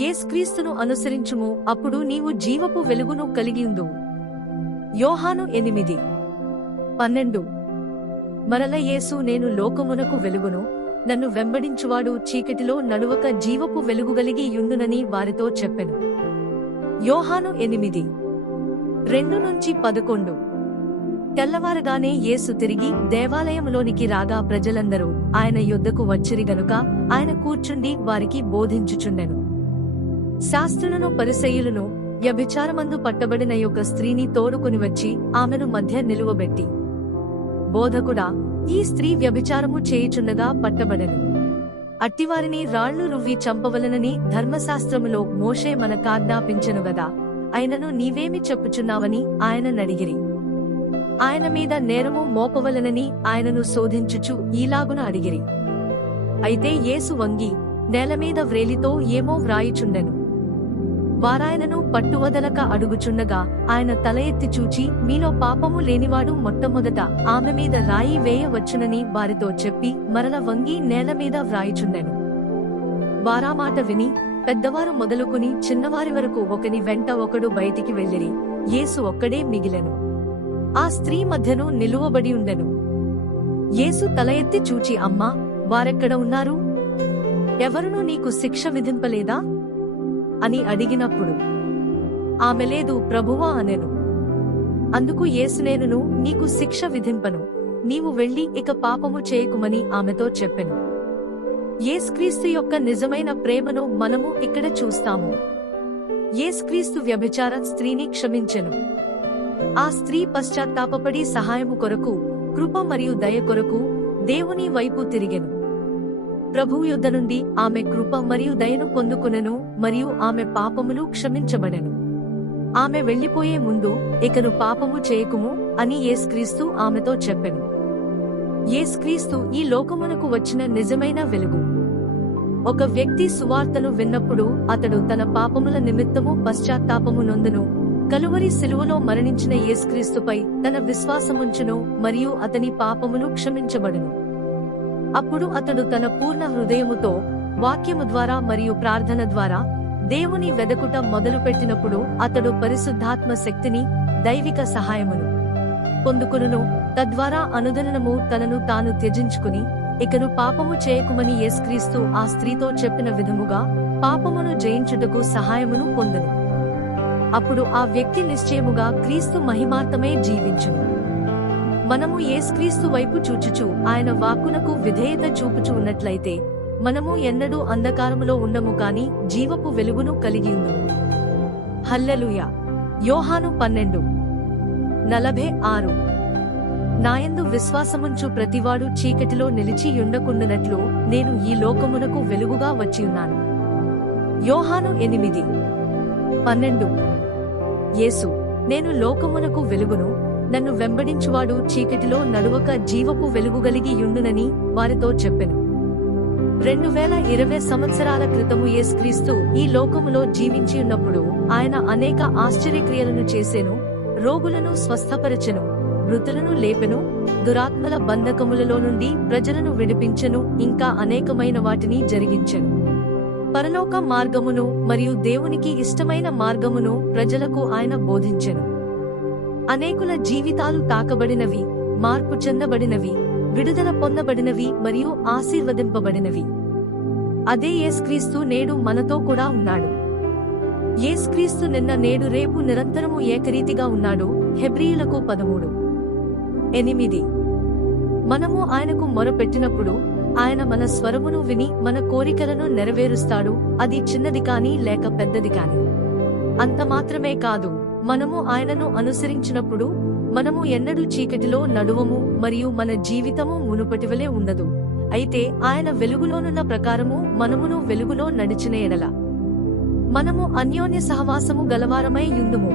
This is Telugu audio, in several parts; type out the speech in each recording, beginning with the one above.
యేసుక్రీస్తును అనుసరించుము, అప్పుడు నీవు జీవపు వెలుగును కలిగియుందువు. యోహాను 8:12. మరల యేసు, నేను లోకమునకు వెలుగును, నన్ను వెంబడించువాడు చీకటిలో నడువక జీవపు వెలుగుగలిగి యుందునని వారితో చెప్పెను. యోహాను 8:2-11. తెల్లవారగానే యేసు తిరిగి దేవాలయములోనికి రాగా ప్రజలందరూ ఆయన యొద్దకు వచ్చిరి గనుక ఆయన కూర్చుండి వారికి బోధించుచుండెను. శాస్త్రులను పరిసయ్యులను వ్యభిచారమందు పట్టబడిన యొక్క స్త్రీని తోడుకొని వచ్చి ఆమెను మధ్య నిలువబెట్టి, బోధకుడా, ఈ స్త్రీ వ్యభిచారము చేయుచున్నగా పట్టబడెను. అట్టివారిని రాళ్లు రువ్వి చంపవలనని ధర్మశాస్త్రములో మోషే మనకాజ్ఞాపించెను గదా, ఆయనను నీవేమి చెప్పుచున్నావని ఆయన నడిగిరి. ఆయన మీద నేరము మోపవలనని ఆయనను శోధించుచు ఈలాగున అడిగిరి. అయితే యేసు వంగి నేలమీద వ్రేలితో ఏమో వ్రాయుచుండెను. వారాయనను పట్టువదలక అడుగుచుండగా ఆయన తల ఎత్తి చూచి, మీలో పాపము లేనివాడు మొట్టమొదట ఆమె మీద రాయి వేయవచ్చునని వారితో చెప్పి మరల వంగి నేలమీద వ్రాయుచుండెను. వారామాట విని పెద్దవారు మొదలుకుని చిన్నవారి వరకు ఒకని వెంట ఒకడు బయటికి వెళ్ళిరి. యేసు ఒక్కడే మిగిలెను. ఆ స్త్రీ మధ్యను నిలువబడి ఉండెను. యేసు తల ఎత్తి చూచి, అమ్మా, వారెక్కడ ఉన్నారు? ఎవరునూ నీకు శిక్ష విధింపలేదా అని అడిగినప్పుడు ఆమె, లేదు ప్రభువా అనెను. అందుకు యేసు, నేనును నీకు శిక్ష విధింపను, నీవు వెళ్ళి ఇక పాపము చేయకుమని ఆమెతో చెప్పెను. యేసుక్రీస్తు యొక్క నిజమైన ప్రేమను మనము ఇక్కడ చూస్తాము. యేసుక్రీస్తు వ్యభిచార స్త్రీని క్షమించెను. ఆ స్త్రీ పశ్చాత్తాపపడి సహాయము కొరకు, కృప మరియు దయ కొరకు దేవుని వైపు తిరిగెను. ప్రభువు యొద్ద నుండి ఆమె కృప మరియు దయను పొందుకొనెను మరియు ఆమె పాపములు క్షమించబడెను. ఆమె వెళ్లిపోయే ముందు, ఇకను పాపము చేయకుము అని యేసుక్రీస్తు ఆమెతో చెప్పెను. యేసుక్రీస్తు ఈ లోకమునకు వచ్చిన నిజమైన వెలుగు. ఒక వ్యక్తి సువార్తను విన్నప్పుడు అతడు తన పాపముల నిమిత్తము పశ్చాత్తాపము నొందును, కలువరి శిలువలో మరణించిన యేసుక్రీస్తుపై తన విశ్వాసముంచును మరియు అతని పాపములు క్షమించబడును. అప్పుడు అతడు తన పూర్ణ హృదయముతో వాక్యము ద్వారా మరియు ప్రార్థన ద్వారా దేవుని వెదకుట మొదలుపెట్టినప్పుడు అతడు పరిశుద్ధాత్మ శక్తిని, దైవిక సహాయమును పొందుకొనును. తద్వారా అనుదినము తనను తాను త్యజించుకుని ఇకను పాపము చేయకుమని యేసుక్రీస్తు ఆ స్త్రీతో చెప్పిన విధముగా పాపమును జయించుటకు సహాయమును పొందును. అప్పుడు ఆ వ్యక్తి నిశ్చయముగా క్రీస్తు మహిమార్థమే జీవించును. మనము యేసుక్రీస్తు వైపు చూచుచు ఆయన వాక్కునకు విధేయత చూపుచు ఉన్నట్లయితే మనము ఎన్నడూ అంధకారములో ఉండము కాని జీవపు వెలుగును కలిగియుందుము. హల్లెలూయా. యోహాను 12:46. నాయందు విశ్వాసముంచు ప్రతివాడు చీకటిలో నిలిచి యుండకుండునట్లు నేను ఈ లోకమునకు వెలుగుగా వచ్చియున్నాను. యోహాను 8:12. యేసు, నేను లోకమునకు వెలుగును, నన్ను వెంబడించువాడు చీకటిలో నడువక జీవపు వెలుగుగలిగి యుండునని వారితో చెప్పెను. 2020 సంవత్సరాల క్రితము యేసుక్రీస్తు ఈ లోకములో జీవించియున్నప్పుడు ఆయన అనేక ఆశ్చర్యక్రియలను చేసెను. రోగులను స్వస్థపరచెను, మృతులను లేపెను, దురాత్మల బంధకములలో నుండి ప్రజలను విడిపించెను, ఇంకా అనేకమైన వాటిని జరిగించెను. పరలోక మార్గమును మరియు దేవునికి ఇష్టమైన మార్గమును ప్రజలకు ఆయన బోధించెను. అనేకుల జీవితాలు తాకబడినవి, మార్పు చెందబడినవి, విడుదల పొందబడినవి మరియు ఆశీర్వదింపబడినవి. అదే యేసుక్రీస్తు నేడు మనతో కూడా ఉన్నాడు. యేసుక్రీస్తు నిన్న, నేడు, రేపు నిరంతరము ఏకరీతిగా ఉన్నాడు. హెబ్రీయులకు 13:8. మనము ఆయనకు మొరపెట్టినప్పుడు ఆయన మన స్వరమును విని మన కోరికలను నెరవేరుస్తాడు. అది చిన్నది కాని లేక పెద్దది కాని. అంత మాత్రమే కాదు, మనము ఆయనను అనుసరించినప్పుడు మనము ఎన్నడూ చీకటిలో నడువము మరియు మన జీవితము మునుపటివలే ఉండదు. అయితే ఆయన వెలుగులోనున్న ప్రకారము మనమును వెలుగులో నడిచిన ఎడల మనము అన్యోన్య సహవాసము గలవారమై యుందుము.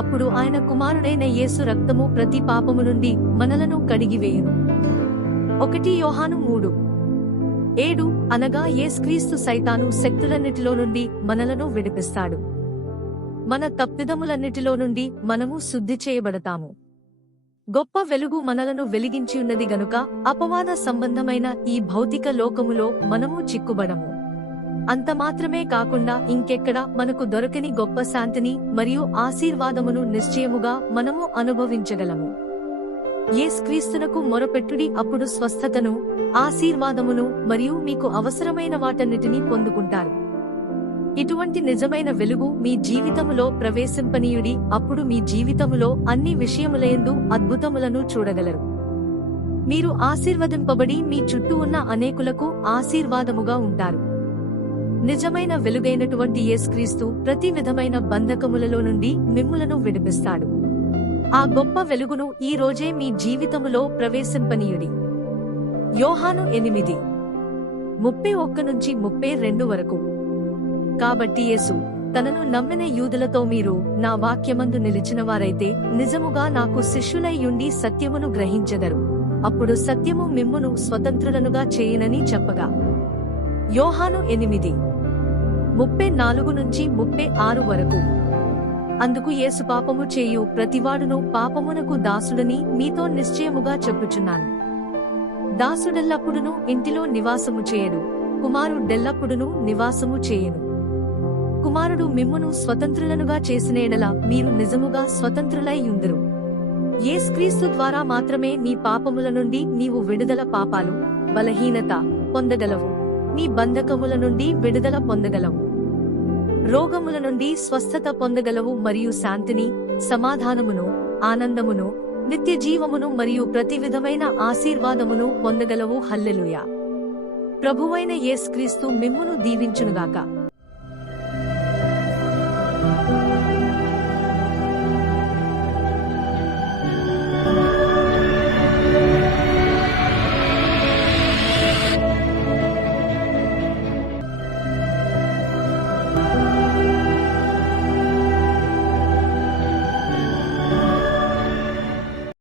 అప్పుడు ఆయన కుమారుడైన యేసు రక్తము ప్రతి పాపము నుండి మనలను కడిగివేయును. 1 యోహాను 3:7. అనగా యేసుక్రీస్తు సైతాను శక్తులన్నిటిలో నుండి మనలను విడిపిస్తాడు. మన తప్పిదములన్నిటిలో నుండి మనము శుద్ధి చేయబడతాము. గొప్ప వెలుగు మనలను వెలిగించియున్నది గనుక అపవాద సంబంధమైన ఈ భౌతిక లోకములో మనము చిక్కుబడము. అంత మాత్రమే కాకుండా ఇంకెక్కడా మనకు దొరకని గొప్ప శాంతిని మరియు ఆశీర్వాదమును నిశ్చయముగా మనము అనుభవించగలము. యేసుక్రీస్తునకు మొరపెట్టుడి, అప్పుడు స్వస్థతను, ఆశీర్వాదమును మరియు మీకు అవసరమైన వాటన్నిటినీ పొందుకుంటారు. ఇటువంటి నిజమైన వెలుగు మీ జీవితములో ప్రవేశింపనీయుడి, అప్పుడు మీ జీవితములో అన్ని విషయములయందు అద్భుతములను చూడగలరు. మీరు ఆశీర్వదింపబడి మీ చుట్టూ ఉన్న అనేకులకు ఆశీర్వాదముగా ఉంటారు. నిజమైన వెలుగైనటువంటి యేసుక్రీస్తు ప్రతి విధమైన బంధకములలో నుండి మిమ్ములను విడిపిస్తాడు. ఆ గొప్ప వెలుగును ఈ రోజే మీ జీవితములో ప్రవేశింపనీయుడి. యోహాను 8:31-32 వరకు. కాబట్టి యేసు తనను నమ్మిన యూదులతో, మీరు నా వాక్యమందు నిలిచినవారైతే నిజముగా నాకు శిష్యులై యుండి సత్యమును గ్రహించెదరు, అప్పుడు సత్యము మిమ్మును స్వతంత్రులనుగా చేయునని చెప్పగా. యోహాను 8:34-36 వరకు. అందుకు యేసు, పాపము చేయు ప్రతివాడును పాపమునకు దాసుడని మీతో నిశ్చయముగా చెప్పుచున్నాను. దాసుడెల్లప్పుడును ఇంటిలో నివాసము చేయడు, కుమారుడెల్లప్పుడును నివాసము చేయును. కుమారుడు మిమ్మును స్వతంత్రులనుగా చేసిన యెడల మీరు నిజముగా స్వతంత్రులై యుందురు. యేసుక్రీస్తు ద్వారా మాత్రమే నీ పాపముల నుండి నీవు విడుదల, పాపాలు, బలహీనత పొందగలవు. నీ బంధకముల నుండి విడుదల పొందగలవు. రోగముల నుండి స్వస్థత పొందగలవు మరియు శాంతిని, సమాధానమును, ఆనందమును, నిత్య జీవమును మరియు ప్రతి విధమైన ఆశీర్వాదమును పొందగలవు. హల్లెలూయా. ప్రభువైన యేసుక్రీస్తు మిమ్మును దీవించునుగాక.